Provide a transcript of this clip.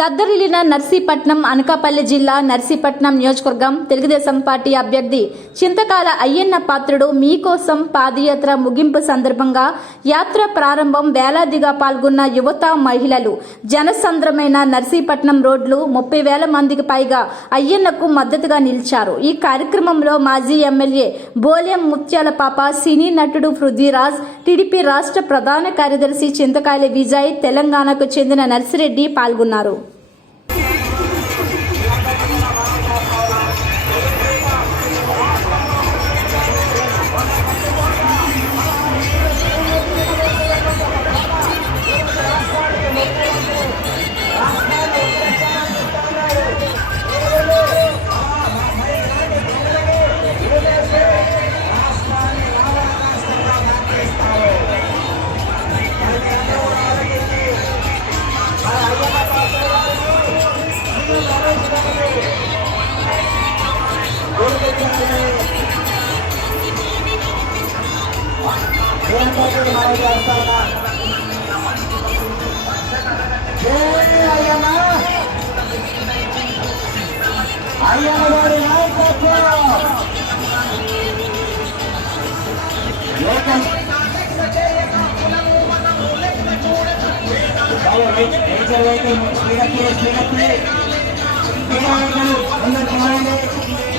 దద్దరిల్లిన నర్సీపట్నం అనకాపల్లి జిల్లా నర్సీపట్నం నియోజకవర్గం తెలుగుదేశం పార్టీ అభ్యర్థి చింతకాల అయ్యన్న పాత్రుడు మీకోసం పాదయాత్ర ముగింపు సందర్భంగా యాత్ర ప్రారంభం వేలాదిగా పాల్గొన్న యువత మహిళలు. జనసంద్రమైన నర్సీపట్నం రోడ్లు ముప్పై వేల మందికి పైగా అయ్యన్నకు మద్దతుగా నిలిచారు. ఈ కార్యక్రమంలో మాజీ ఎమ్మెల్యే బోలెం ముత్యాల పాప సినీ నటుడు పృథ్వీరాజ్ టీడీపీ రాష్ట్ర ప్రధాన కార్యదర్శి చింతకాయల విజయ్ తెలంగాణకు చెందిన నర్సిరెడ్డి పాల్గొన్నారు. అయ్యన్న నాయకత్వం లోకం స్పీడప్ స్పీడప్ స్పీడప్